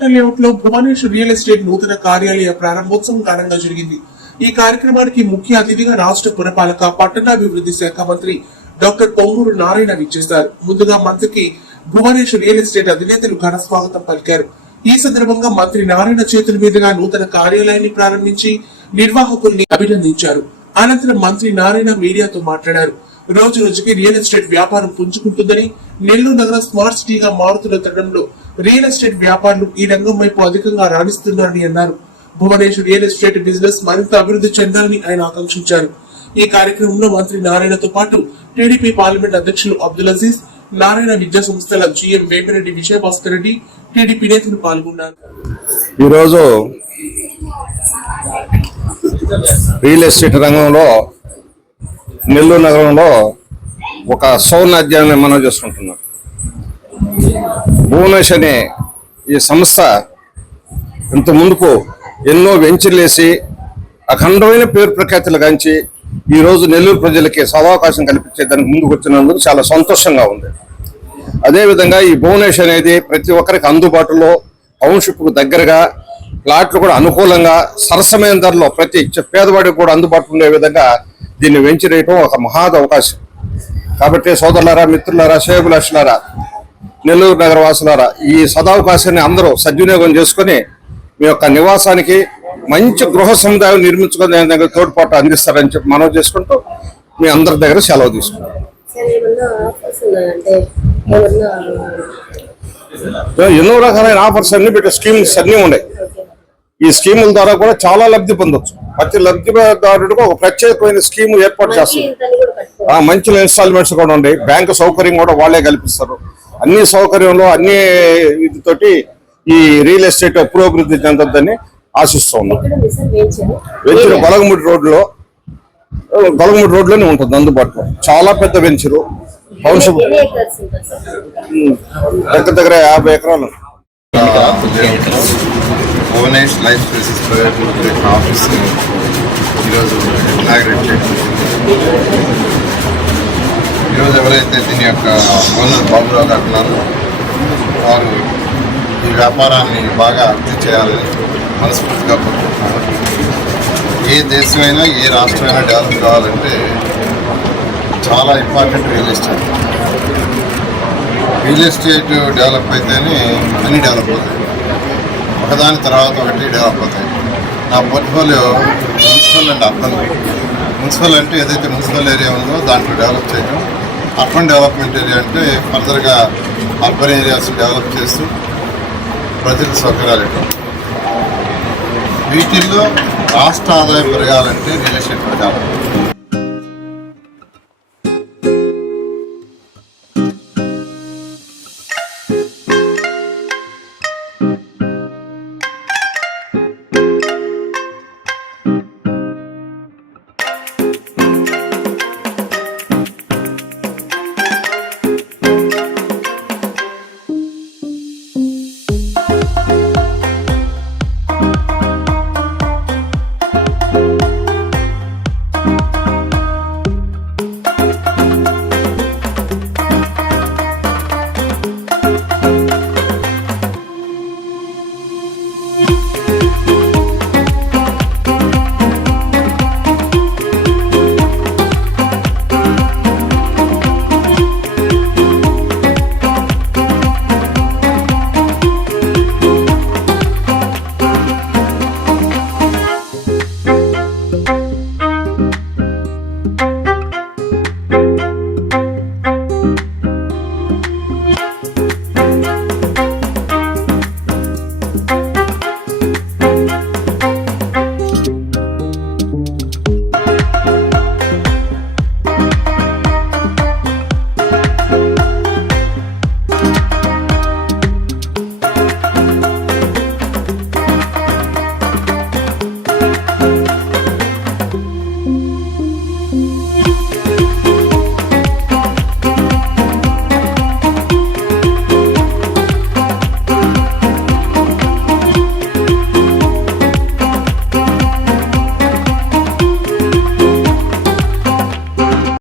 Layout లో Bhubaneswar real estate నూతన కార్యాలయ ప్రారంభోత్సవం ఘనంగా జరిగింది. ఈ కార్యక్రమానికి ముఖ్య అతిథిగా రాష్ట్ర పురపాలక పట్టణాభివృద్ధి శాఖ మంత్రి డాక్టర్ పొంగూరు నారాయణ విచ్చేశారు. ముందుగా మంత్రికి భువనేశ్వర్ రియల్ ఎస్టేట్ అధినేతలు ఘన స్వాగతం పలికారు. ఈ సందర్భంగా మంత్రి నారాయణ చేతుల మీదుగా నూతన కార్యాలయాన్ని ప్రారంభించి నిర్వాహకుల్ని అభినందించారు. అనంతరం మంత్రి నారాయణ మీడియాతో మాట్లాడారు. రోజు రోజుకి రియల్ ఎస్టేట్ వ్యాపారం పుంజుకుంటుందని, నెల్లూరు నగరం స్మార్ట్ సిటీగా మారుతున్న తరుణంలో రియల్ ఎస్టేట్ వ్యాపారులు ఈ రంగం వైపు అధికంగా రాణిస్తున్నారని అన్నారు. భువనేశ్వర్ రియల్ ఎస్టేట్ బిజినెస్ మరింత అభివృద్ధి చెందాలని ఆయన ఆకాంక్షించారు. ఈ కార్యక్రమంలో మంత్రి నారాయణతో పాటు టీడీపీ పార్లమెంట్ అధ్యక్షులు అబ్దుల్ అజీజ్, నారాయణ విద్యా సంస్థల జిఎం వేమిరెడ్డి, విజయభాస్కర్ రెడ్డి, టీడీపీ నేతలు పాల్గొన్నారు. ఈరోజు రియల్ ఎస్టేట్ రంగంలో నెల్లూరు నగరంలో ఒక సౌర్ణ అధ్యాయాన్ని మనం చేసుకుంటున్నాం. భువనేశ్వర్ అనే ఈ సంస్థ ఇంత ముందుకు ఎన్నో వెంచర్లు వేసి అఖండమైన పేరు ప్రఖ్యాతులు గాంచి ఈరోజు నెల్లూరు ప్రజలకి సదవకాశం కల్పించేదానికి ముందుకు వచ్చినందుకు చాలా సంతోషంగా ఉంది. అదేవిధంగా ఈ భువనేశ్వర్ అనేది ప్రతి ఒక్కరికి అందుబాటులో, టౌన్షిప్కు దగ్గరగా, ప్లాట్లు కూడా అనుకూలంగా, సరసమైన ధరలో ప్రతి పేదవాడికి కూడా అందుబాటులో ఉండే విధంగా దీన్ని వెంచర్ వేయటం ఒక మహాద అవకాశం. కాబట్టి సోదరులారా, మిత్రులారా, శ్రేయోభిలాషులారా, నెల్లూరు నగర వాసులారా, ఈ సదావకాశాన్ని అందరూ సద్వినియోగం చేసుకుని మీ యొక్క నివాసానికి మంచి గృహ సముదాయం నిర్మించుకునే దగ్గర తోడ్పాటు అందిస్తారని చెప్పి మనం చేసుకుంటూ మీ అందరి దగ్గర సెలవు తీసుకుంటాం. ఎన్నో రకాలైన ఆఫర్స్ అన్ని పెట్టి స్కీమ్స్ అన్నీ ఉన్నాయి. ఈ స్కీముల ద్వారా కూడా చాలా లబ్ధి పొందొచ్చు. ప్రతి లబ్ధిదారుడికి ఒక ప్రత్యేకమైన స్కీమ్ ఏర్పాటు చేస్తుంది. మంచి ఇన్స్టాల్మెంట్స్ కూడా ఉన్నాయి. బ్యాంకు సౌకర్యం కూడా వాళ్ళే కల్పిస్తారు. అన్ని సౌకర్యంలో అన్ని వీటితోటి ఈ రియల్ ఎస్టేట్ పురోభివృద్ధి చెందొద్దని ఆశిస్తూ ఉన్నాం. వెంచరు గొలగముడి రోడ్లోనే ఉంటుంది అందుబాటులో. చాలా పెద్ద వెంచరు, టౌన్షిప్ దగ్గర 50 ఎకరాలు. Bhuvanesh life services private limited office ఈరోజు ఇనాగ్రేట్ చేయడం. ఈరోజు ఎవరైతే దీని యొక్క ఓనర్ బాబురావు గారు ఉన్నారో వారు ఈ వ్యాపారాన్ని బాగా అభివృద్ధి చేయాలని మనస్ఫూర్తిగా కోరుకుంటున్నారు. ఏ దేశమైనా ఏ రాష్ట్రమైనా డెవలప్ కావాలంటే చాలా important real estate. Real estate develop అయితేనే అన్నీ డెవలప్ అవుతాయి. ఒకదాని తర్వాత ఒకటి డెవలప్ అవుతాయి. నా portfolio municipal and urban. Municipal అంటే ఏదైతే మున్సిపల్ ఏరియా ఉందో దాంట్లో డెవలప్ చేయడం, అర్బన్ డెవలప్మెంట్ ఏరియా అంటే ఫర్దర్గా అర్బన్ ఏరియాస్ డెవలప్ చేస్తూ ప్రజలకు సౌకర్యాలు ఇవ్వడం. వీటిల్లో రాష్ట్ర ఆదాయం పెరగాలంటే రియల్ ఎస్టేట్ పెరగాలి.